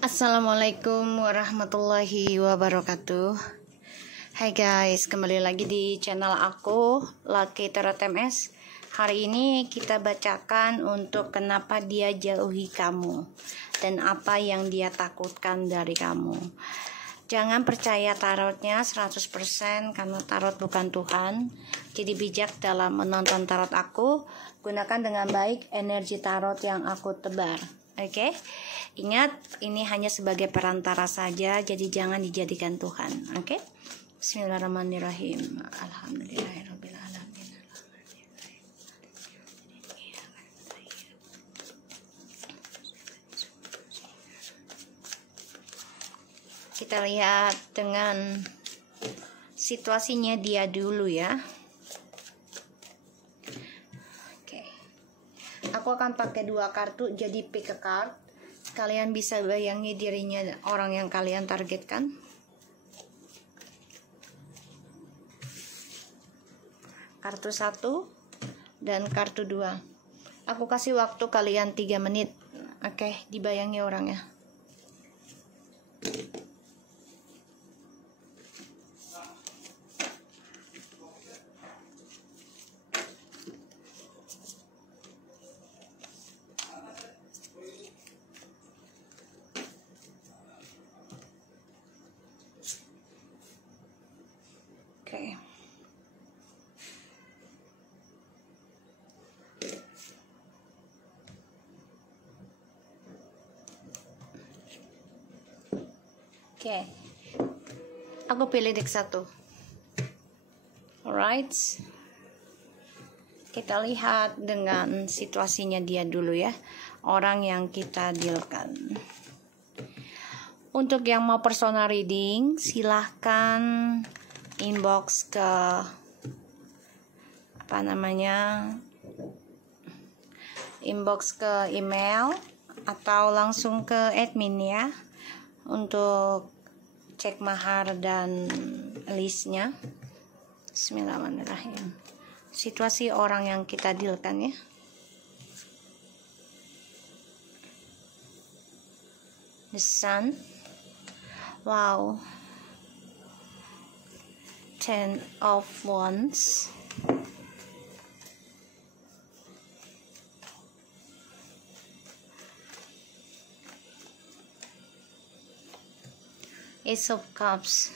Assalamualaikum warahmatullahi wabarakatuh. Hai guys, kembali lagi di channel aku Lucky Tarot MS. Hari ini kita bacakan untuk kenapa dia jauhi kamu dan apa yang dia takutkan dari kamu. Jangan percaya tarotnya 100% karena tarot bukan Tuhan. Jadi bijak dalam menonton tarot aku. Gunakan dengan baik energi tarot yang aku tebar. Oke, ingat ini hanya sebagai perantara saja, jadi jangan dijadikan Tuhan. Oke, Bismillahirrahmanirrahim. Alhamdulillahirabbil alamin. Kita lihat dengan situasinya dia dulu ya. Aku akan pakai 2 kartu, jadi pick a card. Kalian bisa bayangi dirinya orang yang kalian targetkan. Kartu 1 dan kartu 2. Aku kasih waktu kalian 3 menit. Oke, dibayangi orangnya. Oke. Oke. Aku pilih deck 1. Alright. Kita lihat dengan situasinya dia dulu ya. Orang yang kita dealkan. Untuk yang mau personal reading, silahkan inbox ke inbox ke email atau langsung ke admin ya untuk cek mahar dan listnya. Bismillahirrahmanirrahim. Situasi orang yang kita dealkan ya. The Sun. Wow. 10 of Wands. Ace of Cups.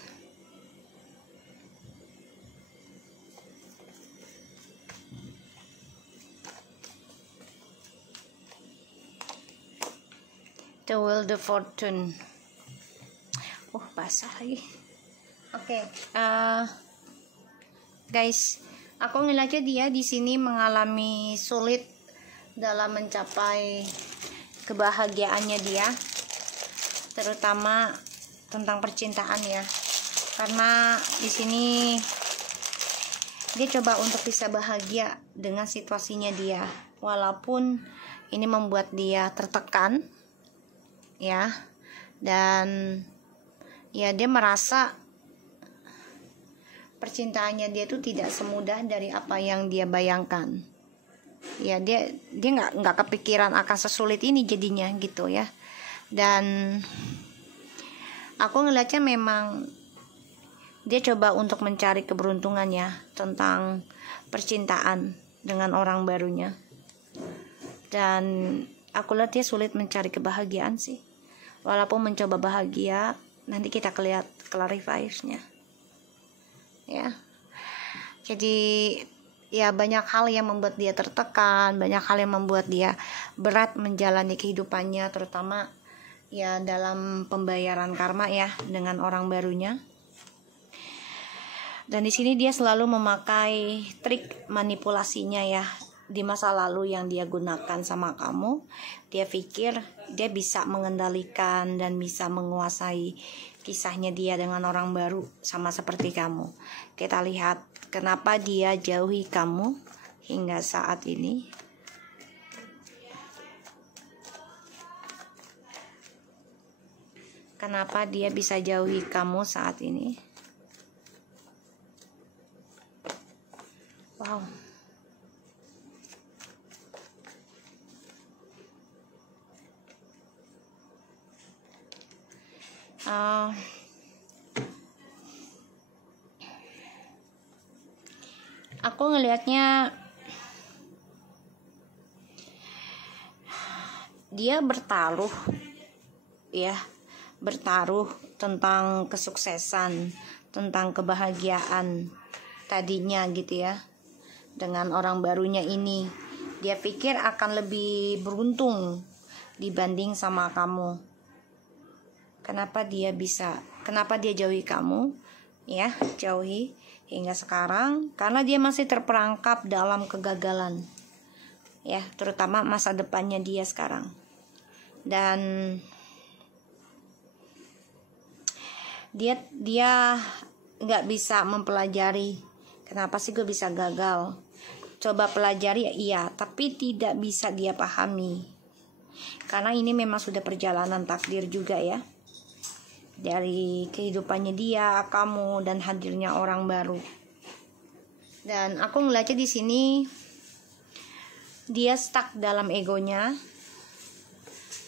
The Wheel of Fortune. Basah lagi. Oke, guys, aku ngeliatnya dia di sini mengalami sulit dalam mencapai kebahagiaannya dia, terutama tentang percintaan ya. Karena di sini dia coba untuk bisa bahagia dengan situasinya dia, walaupun ini membuat dia tertekan, ya, dan ya dia merasa percintaannya dia tuh tidak semudah dari apa yang dia bayangkan. Ya dia nggak kepikiran akan sesulit ini jadinya gitu ya. Dan aku ngeliatnya memang dia coba untuk mencari keberuntungannya tentang percintaan dengan orang barunya. Dan aku lihat dia sulit mencari kebahagiaan sih. Walaupun mencoba bahagia, nanti kita lihat clarify-nya. Ya. Jadi ya banyak hal yang membuat dia tertekan, banyak hal yang membuat dia berat menjalani kehidupannya, terutama ya dalam pembayaran karma ya dengan orang barunya. Dan di sini dia selalu memakai trik manipulasinya ya di masa lalu yang dia gunakan sama kamu. Dia pikir dia bisa mengendalikan dan bisa menguasai kisahnya dia dengan orang baru sama seperti kamu. Kita lihat kenapa dia jauhi kamu hingga saat ini. Kenapa dia bisa jauhi kamu saat ini? Wow. uh, aku ngelihatnya dia bertaruh ya, bertaruh tentang kesuksesan, tentang kebahagiaan tadinya gitu ya. Dengan orang barunya ini, dia pikir akan lebih beruntung dibanding sama kamu. Kenapa dia jauhi kamu ya, jauhi hingga sekarang? Karena dia masih terperangkap dalam kegagalan ya, terutama masa depannya dia sekarang. Dan dia nggak bisa mempelajari kenapa sih gue bisa gagal. Coba pelajari iya, tapi tidak bisa dia pahami, karena ini memang sudah perjalanan takdir juga ya, dari kehidupannya dia, kamu, dan hadirnya orang baru. Dan aku ngeliatnya di sini dia stuck dalam egonya,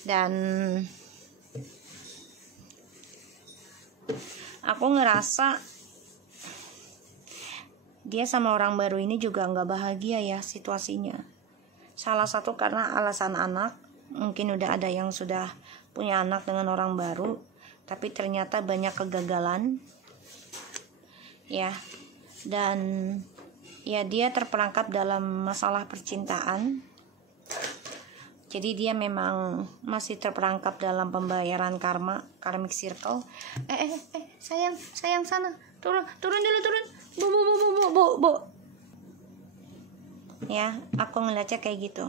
dan aku ngerasa dia sama orang baru ini juga nggak bahagia ya situasinya. Salah satu karena alasan anak, mungkin udah ada yang sudah punya anak dengan orang baru, tapi ternyata banyak kegagalan ya. Dan ya dia terperangkap dalam masalah percintaan. Jadi dia memang masih terperangkap dalam pembayaran karma, karmic circle. Sayang sana, turun dulu. Bu. Ya, aku ngeliatnya kayak gitu.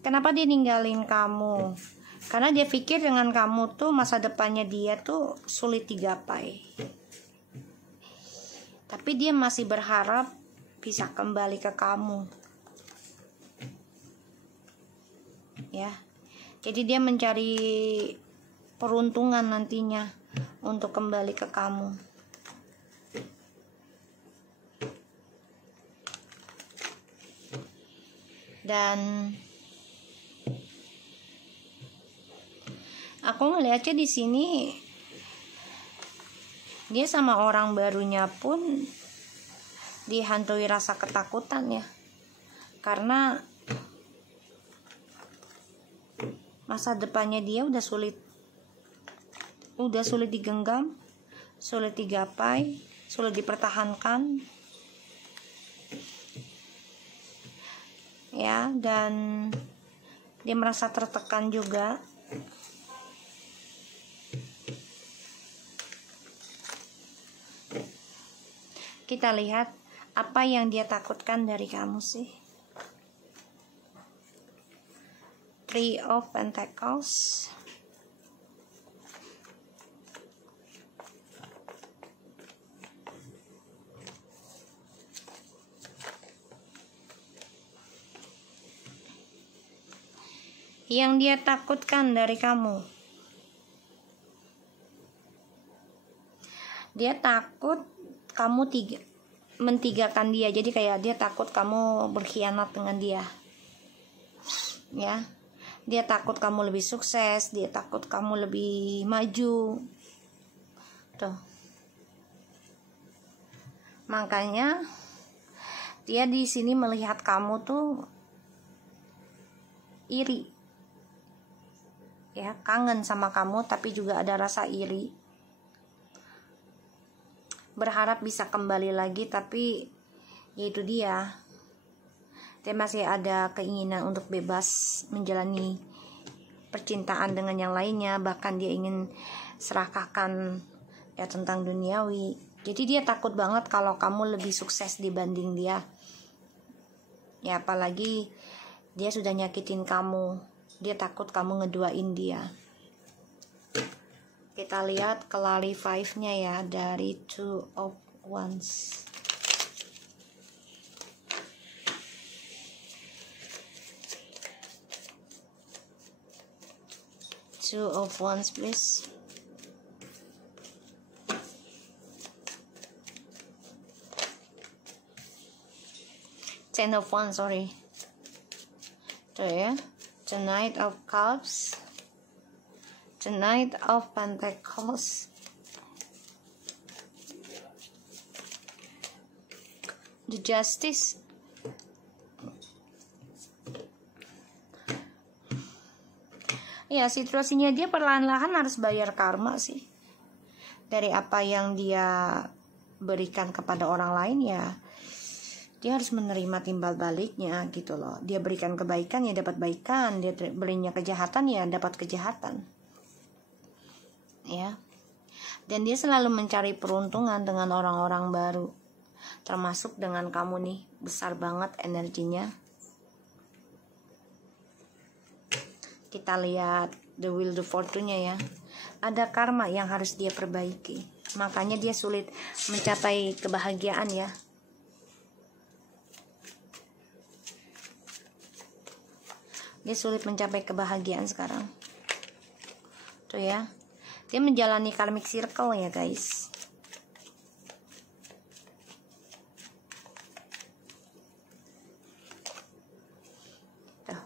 Kenapa dia ninggalin kamu? Karena dia pikir dengan kamu tuh masa depannya dia tuh sulit digapai. Tapi dia masih berharap bisa kembali ke kamu. Ya. Jadi dia mencari peruntungan nantinya untuk kembali ke kamu. Dan aku ngeliatnya di sini dia sama orang barunya pun dihantui rasa ketakutan ya, karena masa depannya dia udah sulit digenggam, sulit digapai, sulit dipertahankan ya. Dan dia merasa tertekan juga. Kita lihat apa yang dia takutkan dari kamu sih. Three of Pentacles. Yang dia takutkan dari kamu. Dia takut kamu mentigakan dia. Jadi kayak dia takut kamu berkhianat dengan dia. Ya. Dia takut kamu lebih sukses, dia takut kamu lebih maju. Tuh. Makanya dia di sini melihat kamu tuh iri. Ya, kangen sama kamu tapi juga ada rasa iri. Berharap bisa kembali lagi, tapi ya itu dia masih ada keinginan untuk bebas menjalani percintaan dengan yang lainnya. Bahkan dia ingin serakahkan ya tentang duniawi. Jadi dia takut banget kalau kamu lebih sukses dibanding dia ya, apalagi dia sudah nyakitin kamu. Dia takut kamu ngeduain dia. Kita lihat clarify-nya ya dari Two of Wands. Two of Wands, please. Ten of Wands, sorry. Tuh ya. The Knight of Cups, the Knight of Pentacles, the Justice. Ya, situasinya dia perlahan-lahan harus bayar karma sih. Dari apa yang dia berikan kepada orang lain, ya dia harus menerima timbal baliknya gitu loh. Dia berikan kebaikan ya dapat baikan, dia berinya kejahatan ya dapat kejahatan. Ya. Dan dia selalu mencari peruntungan dengan orang-orang baru. Termasuk dengan kamu nih, besar banget energinya. Kita lihat the Wheel of Fortune-nya ya. Ada karma yang harus dia perbaiki. Makanya dia sulit mencapai kebahagiaan ya. Dia sulit mencapai kebahagiaan sekarang. Tuh ya. Dia menjalani karmic circle ya guys. Tuh.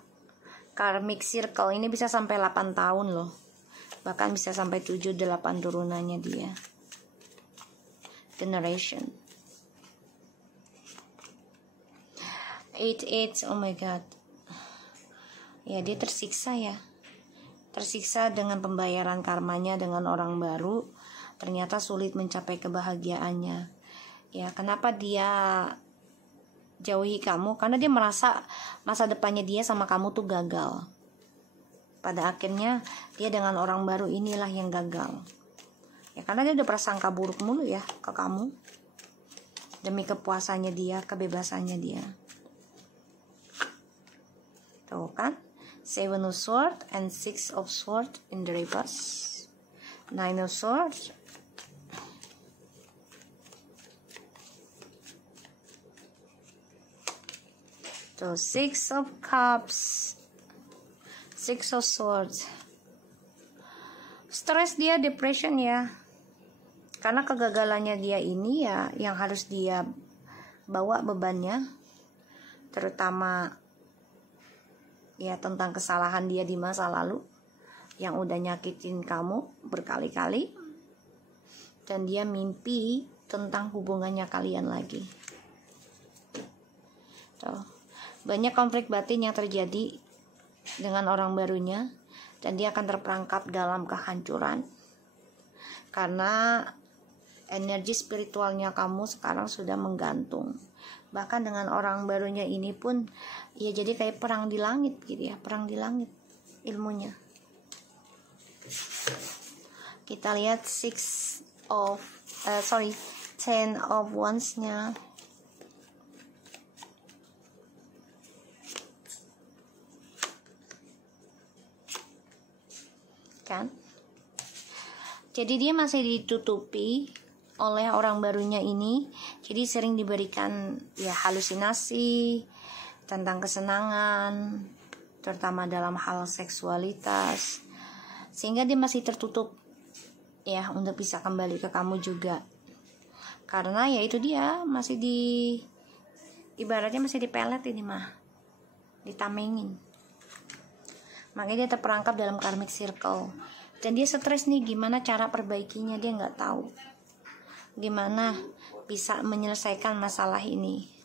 Karmic circle ini bisa sampai 8 tahun loh. Bahkan bisa sampai 7-8 turunannya dia. Generation. 8, oh my god. Ya, dia tersiksa ya. Tersiksa dengan pembayaran karmanya dengan orang baru. Ternyata sulit mencapai kebahagiaannya. Ya, kenapa dia jauhi kamu? Karena dia merasa masa depannya dia sama kamu tuh gagal. Pada akhirnya dia dengan orang baru inilah yang gagal. Ya, karena dia udah prasangka buruk mulu ya ke kamu. Demi kepuasannya dia, kebebasannya dia. Tuh kan? 7 of Swords and 6 of Swords in the reverse. 9 of Swords. So 6 of Cups. 6 of Swords. Stres dia, depression ya. Karena kegagalannya dia ini ya yang harus dia bawa bebannya. Terutama ya tentang kesalahan dia di masa lalu yang udah nyakitin kamu berkali-kali, dan dia mimpi tentang hubungannya kalian lagi. Tuh. Banyak konflik batin yang terjadi dengan orang barunya, dan dia akan terperangkap dalam kehancuran karena energi spiritualnya kamu sekarang sudah menggantung. Bahkan dengan orang barunya ini pun ya jadi kayak perang di langit gitu ya, perang di langit ilmunya. Kita lihat 10 of Wands-nya. Kan? Jadi dia masih ditutupi oleh orang barunya ini, jadi sering diberikan ya halusinasi tentang kesenangan, terutama dalam hal seksualitas, sehingga dia masih tertutup ya untuk bisa kembali ke kamu juga, karena ya itu dia masih ibaratnya masih dipelet ini mah, ditamengin. Makanya dia terperangkap dalam karmic circle, dan dia stres nih, gimana cara perbaikinya dia nggak tahu. Gimana bisa menyelesaikan masalah ini.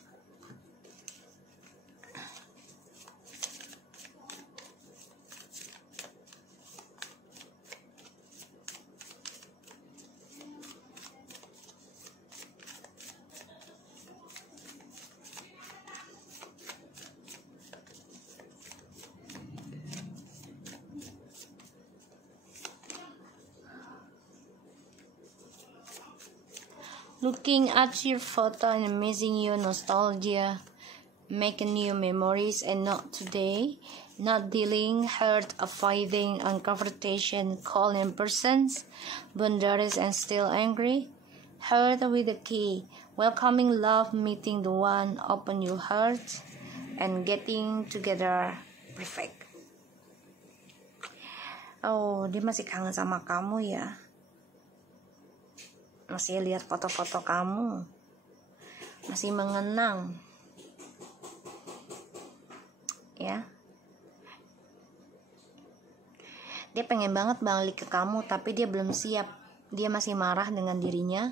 Looking at your photo and amazing you nostalgia, making new memories, and not today, not dealing, hurt, avoiding, and confrontation, calling persons, boundaries, and still angry, hurt with the key, welcoming love, meeting the one, open your heart, and getting together perfect. Oh, dia masih kangen sama kamu ya. Masih lihat foto-foto kamu, masih mengenang ya. Dia pengen banget balik ke kamu, tapi dia belum siap. Dia masih marah dengan dirinya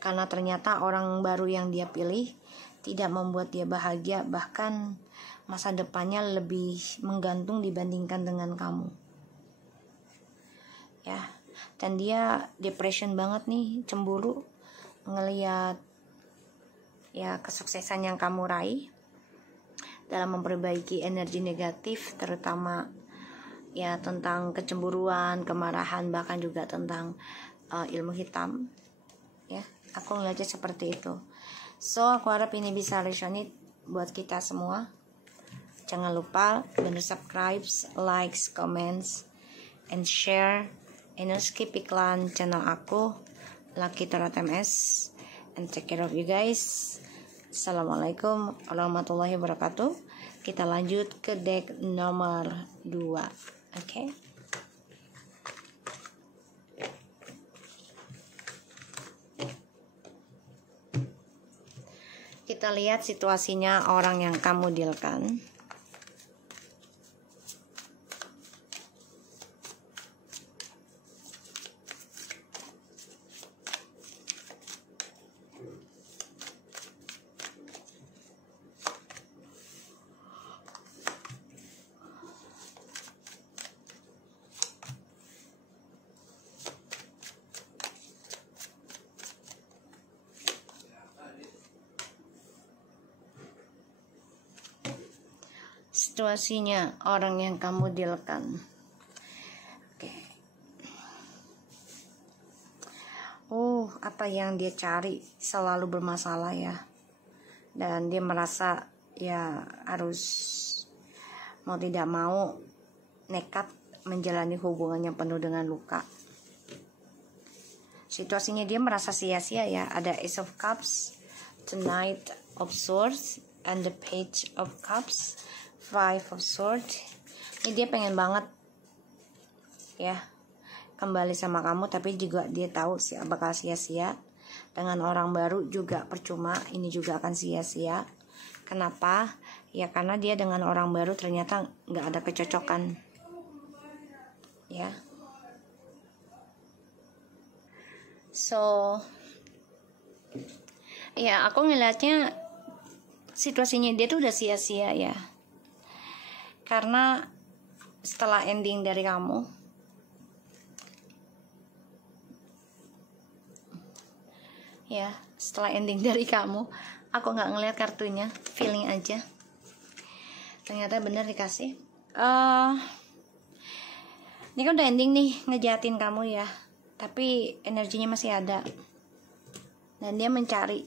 karena ternyata orang baru yang dia pilih tidak membuat dia bahagia, bahkan masa depannya lebih menggantung dibandingkan dengan kamu. Ya, dan dia depression banget nih, cemburu ngelihat ya kesuksesan yang kamu raih dalam memperbaiki energi negatif, terutama ya tentang kecemburuan, kemarahan, bahkan juga tentang ilmu hitam. Ya, aku ngeliatnya seperti itu. So, aku harap ini bisa resonate buat kita semua. Jangan lupa bantu subscribe, likes, comments, and share. And skip iklan channel aku, Lucky Tarot MS. And take care of you guys. Assalamualaikum warahmatullahi wabarakatuh. Kita lanjut ke deck nomor 2. Oke. Kita lihat situasinya orang yang kamu dealkan. Situasinya orang yang kamu dealkan. Oke. Apa yang dia cari selalu bermasalah ya. Dan dia merasa ya harus mau tidak mau nekat menjalani hubungan yang penuh dengan luka. Situasinya dia merasa sia-sia ya. Ada Ace of Cups, the Knight of Swords, and the Page of Cups, Five of Swords. Ini dia pengen banget ya kembali sama kamu, tapi juga dia tahu sih bakal sia-sia. Dengan orang baru juga percuma, ini juga akan sia-sia. Kenapa? Ya karena dia dengan orang baru ternyata nggak ada kecocokan. Ya. So, ya aku ngeliatnya situasinya dia tuh udah sia-sia ya. Karena setelah ending dari kamu, ya setelah ending dari kamu, aku nggak ngeliat kartunya, feeling aja. Ternyata bener dikasih. Ini kan udah ending nih, ngejahatin kamu ya, tapi energinya masih ada. Dan dia mencari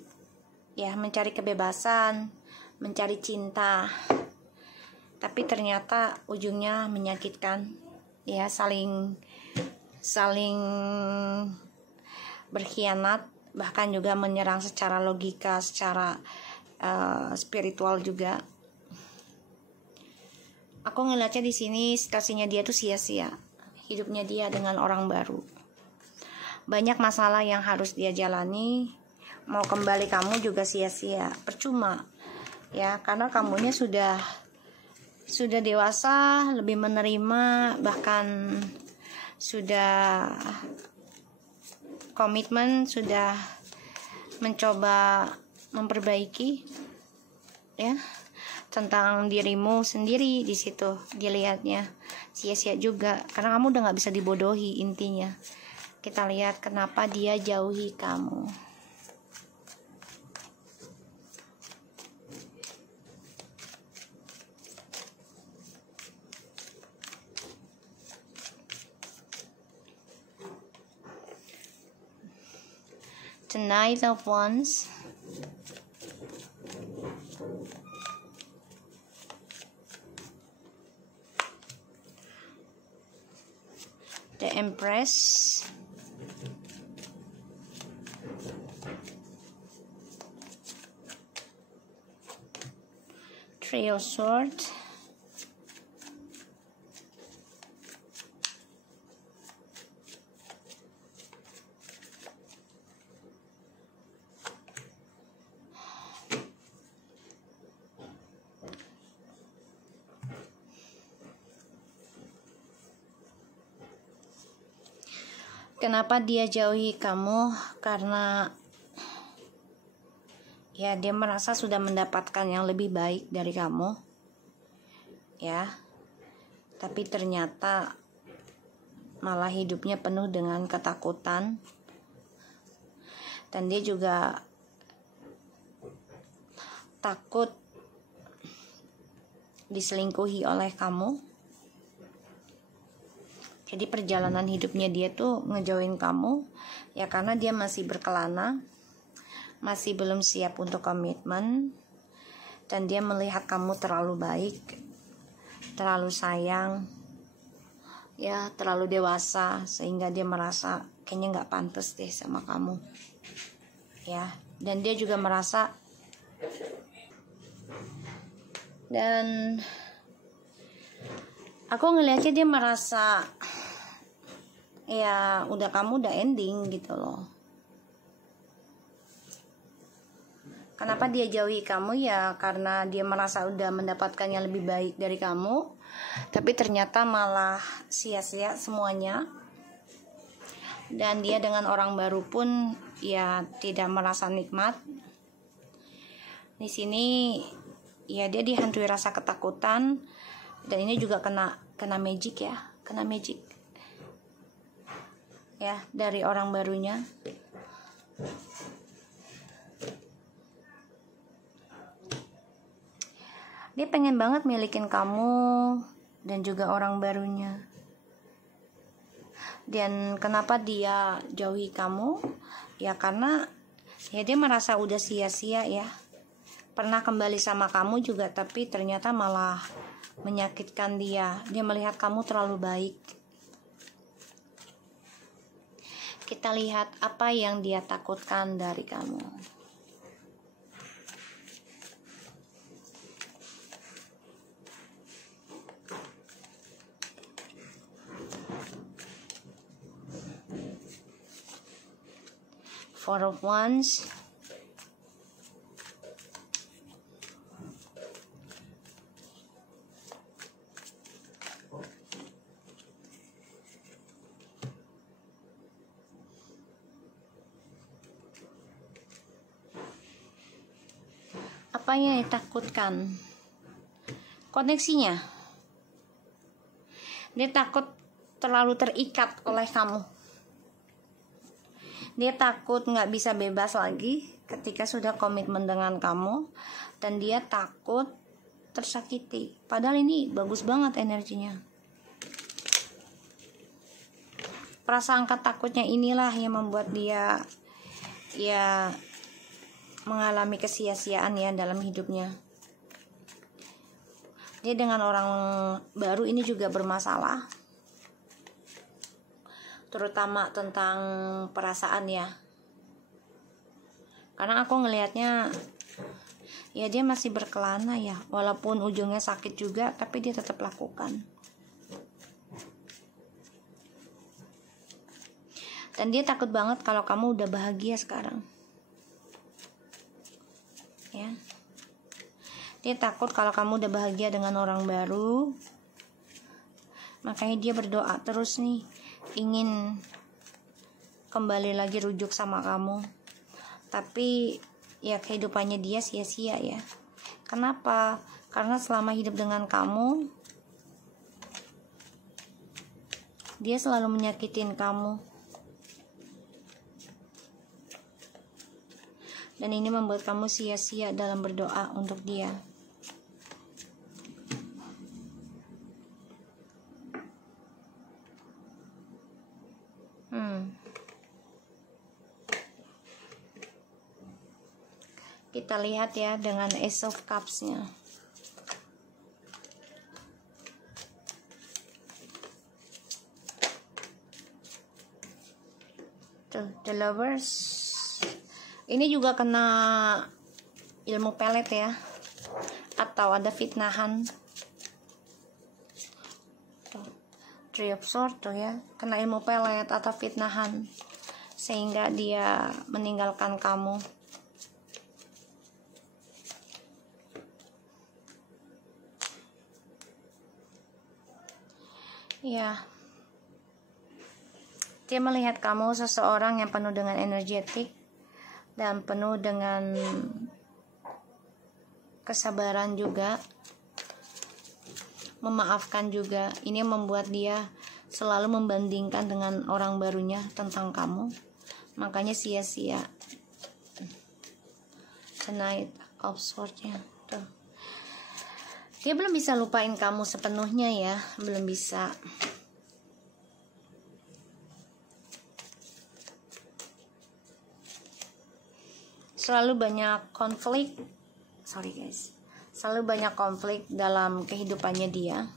kebebasan, mencari cinta. Tapi ternyata ujungnya menyakitkan. Ya, saling berkhianat, bahkan juga menyerang secara logika, secara spiritual juga. Aku ngeliatnya di sini situasinya dia tuh sia-sia. Hidupnya dia dengan orang baru. Banyak masalah yang harus dia jalani. Mau kembali kamu juga sia-sia, percuma. Ya, karena kamunya sudah dewasa, lebih menerima, bahkan sudah komitmen, sudah mencoba memperbaiki ya tentang dirimu sendiri. Di situ dilihatnya sia-sia juga karena kamu udah nggak bisa dibodohi. Intinya kita lihat kenapa dia jauhi kamu. The Knight of Wands, the Empress, Three of Swords, Kenapa dia jauhi kamu? Karena ya dia merasa sudah mendapatkan yang lebih baik dari kamu, ya. Tapi ternyata malah hidupnya penuh dengan ketakutan, dan dia juga takut diselingkuhi oleh kamu. Jadi perjalanan hidupnya dia tuh ngejauhin kamu ya karena dia masih berkelana, masih belum siap untuk komitmen, dan dia melihat kamu terlalu baik, terlalu sayang, ya terlalu dewasa, sehingga dia merasa kayaknya nggak pantas deh sama kamu, ya. Dan dia juga merasa, dan aku ngelihatnya dia merasa ya udah kamu udah ending gitu loh. Kenapa dia jauhi kamu? Ya karena dia merasa udah mendapatkan yang lebih baik dari kamu, tapi ternyata malah sia-sia semuanya. Dan dia dengan orang baru pun ya tidak merasa nikmat. Di sini ya dia dihantui rasa ketakutan, dan ini juga kena magic ya, kena magic ya dari orang barunya. Dia pengen banget milikin kamu dan juga orang barunya. Dan kenapa dia jauhi kamu? Ya karena ya dia merasa udah sia-sia ya. Pernah kembali sama kamu juga, tapi ternyata malah menyakitkan dia. Dia melihat kamu terlalu baik. Kita lihat apa yang dia takutkan dari kamu. Four of Wands. Apa yang ditakutkan? Koneksinya. Dia takut terlalu terikat oleh kamu. Dia takut gak bisa bebas lagi ketika sudah komitmen dengan kamu, dan dia takut tersakiti. Padahal ini bagus banget energinya. Perasaan takutnya inilah yang membuat dia ya mengalami kesia-siaan ya dalam hidupnya. Dia dengan orang baru ini juga bermasalah, terutama tentang perasaan ya. Karena aku ngelihatnya ya dia masih berkelana ya, walaupun ujungnya sakit juga, tapi dia tetap lakukan. Dan dia takut banget kalau kamu udah bahagia sekarang. Ya. Dia takut kalau kamu udah bahagia dengan orang baru. Makanya dia berdoa terus nih, ingin kembali lagi rujuk sama kamu. Tapi ya kehidupannya dia sia-sia ya. Kenapa? Karena selama hidup dengan kamu, dia selalu menyakitin kamu. Dan ini membuat kamu sia-sia dalam berdoa untuk dia. Kita lihat ya dengan Ace of Cups-nya. Tuh, The Lovers. Ini juga kena ilmu pelet ya, atau ada fitnahan. Tuh, Three of Swords tuh ya, kena ilmu pelet atau fitnahan, sehingga dia meninggalkan kamu. Ya, Dia melihat kamu seseorang yang penuh dengan energetik dan penuh dengan kesabaran juga, memaafkan juga. Ini membuat dia selalu membandingkan dengan orang barunya tentang kamu, makanya sia-sia. The Knight of Swords-nya tuh. Dia belum bisa lupain kamu sepenuhnya ya, belum bisa. Selalu banyak konflik, selalu banyak konflik dalam kehidupannya dia.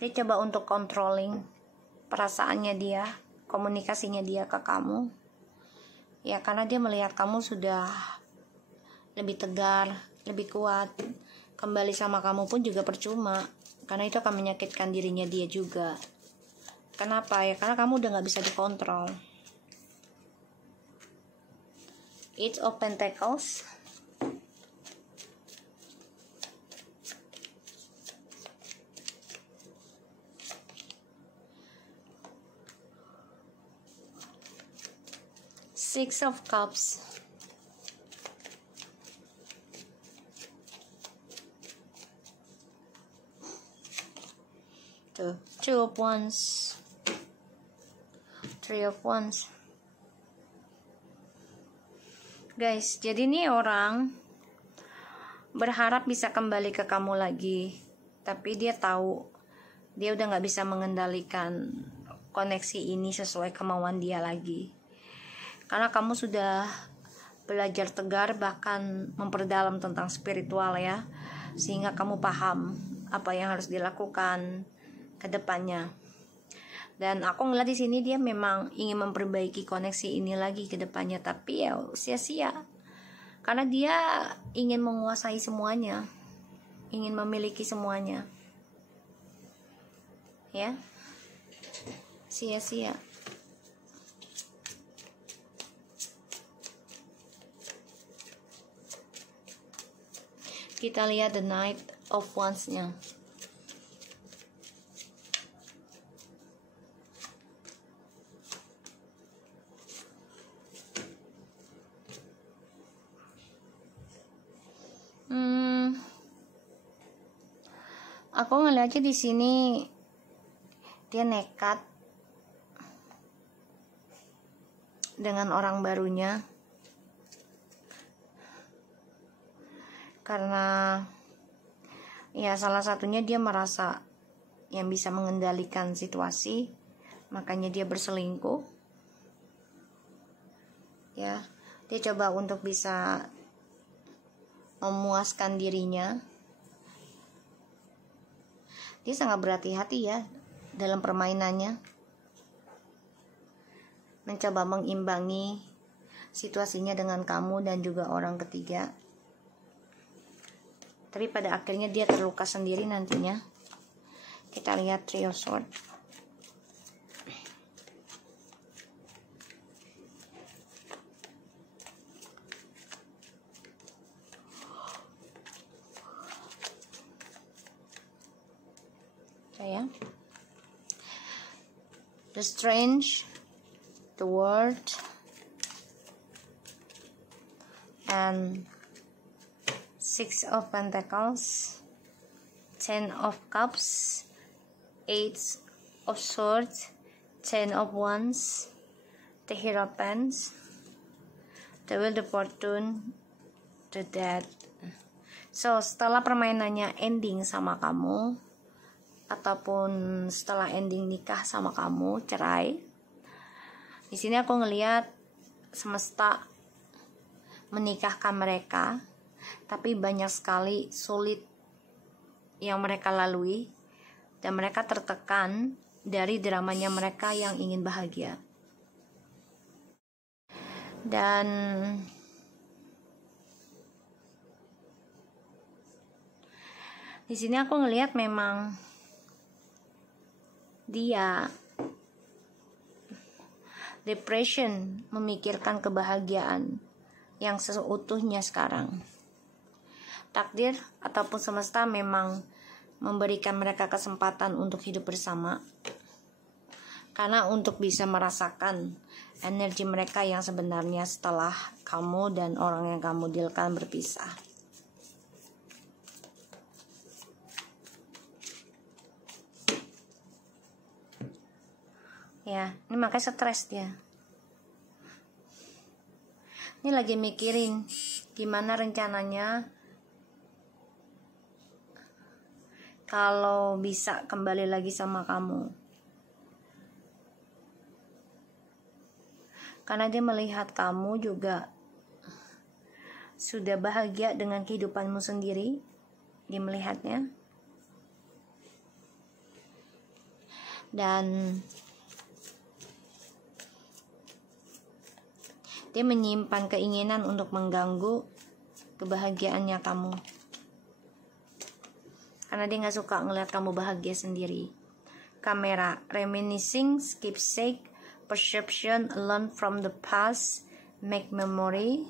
Dia coba untuk controlling perasaannya dia, komunikasinya dia ke kamu. Ya, karena dia melihat kamu sudah lebih tegar, lebih kuat. Kembali sama kamu pun juga percuma, karena itu akan menyakitkan dirinya dia juga. Kenapa ya? Karena kamu udah gak bisa dikontrol. Eight of Pentacles. Six of Cups. Two of Wands. Three of Wands. Guys, jadi ini orang berharap bisa kembali ke kamu lagi, tapi dia tahu dia udah gak bisa mengendalikan koneksi ini sesuai kemauan dia lagi. Karena kamu sudah belajar tegar, bahkan memperdalam tentang spiritual ya, sehingga kamu paham apa yang harus dilakukan ke depannya. Dan aku ngeliat di sini dia memang ingin memperbaiki koneksi ini lagi ke depannya, tapi ya sia-sia. Karena dia ingin menguasai semuanya, ingin memiliki semuanya. Ya. Sia-sia. Kita lihat the Knight of Wands-nya. Aku ngeliatnya di sini dia nekat dengan orang barunya, karena ya salah satunya dia merasa yang bisa mengendalikan situasi, makanya dia berselingkuh. Ya, dia coba untuk bisa memuaskan dirinya. Dia sangat berhati-hati ya dalam permainannya, mencoba mengimbangi situasinya dengan kamu dan juga orang ketiga. Tapi pada akhirnya dia terluka sendiri nantinya. Kita lihat Three of Swords. Ya. The Strange, the World, and Six of Pentacles, Ten of Cups, Eight of Swords, Ten of Wands, the Hierophant, the Wheel of Fortune, the Death. So setelah permainannya ending sama kamu, ataupun setelah ending nikah sama kamu, cerai, di sini aku ngelihat semesta menikahkan mereka, tapi banyak sekali sulit yang mereka lalui dan mereka tertekan dari dramanya mereka yang ingin bahagia. Dan di sini aku ngelihat memang dia depression, memikirkan kebahagiaan yang seutuhnya sekarang. takdir ataupun semesta memang memberikan mereka kesempatan untuk hidup bersama, karena untuk bisa merasakan energi mereka yang sebenarnya setelah kamu dan orang yang kamu dealkan berpisah. Ya, ini makanya stres dia. Ini lagi mikirin gimana rencananya kalau bisa kembali lagi sama kamu. Karena dia melihat kamu juga sudah bahagia dengan kehidupanmu sendiri. Dia melihatnya. Dan dia menyimpan keinginan untuk mengganggu kebahagiaannya kamu. Karena dia gak suka ngeliat kamu bahagia sendiri. Kamera, reminiscing, keepsake, perception, learn from the past, make memory.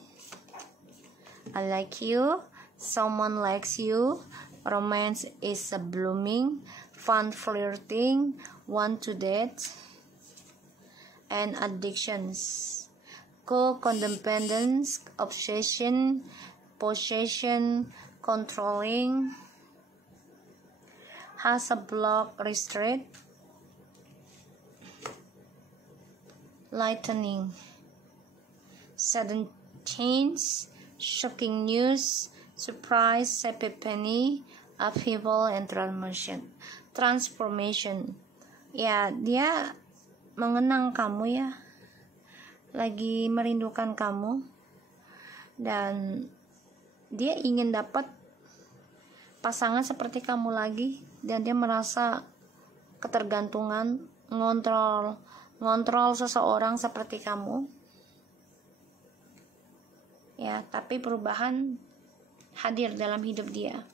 I like you, someone likes you, romance is a blooming, fun flirting, want to date, and addictions. Co-codependence, obsession, possession, controlling, has a block, restrict, lightening, sudden change, shocking news, surprise, epiphany, upheaval, and transformation. Ya, dia mengenang kamu ya, lagi merindukan kamu, dan dia ingin dapat pasangan seperti kamu lagi, dan dia merasa ketergantungan, ngontrol seseorang seperti kamu. Ya, tapi perubahan hadir dalam hidup dia,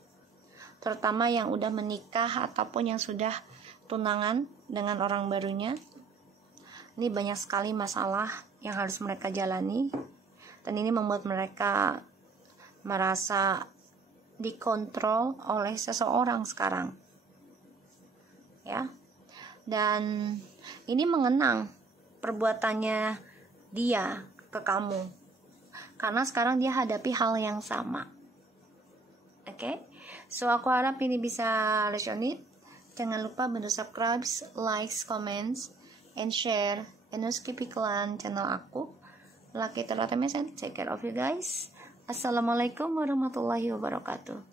terutama yang udah menikah ataupun yang sudah tunangan dengan orang barunya. Ini banyak sekali masalah yang harus mereka jalani, dan ini membuat mereka merasa dikontrol oleh seseorang sekarang, ya. Dan ini mengenang perbuatannya dia ke kamu, karena sekarang dia hadapi hal yang sama. Oke, so aku harap ini bisa resonate. Jangan lupa bantu subscribe, likes, comments, and share. And no skip iklan channel aku. Laki Terlata Mesen. Take care of you guys. Assalamualaikum warahmatullahi wabarakatuh.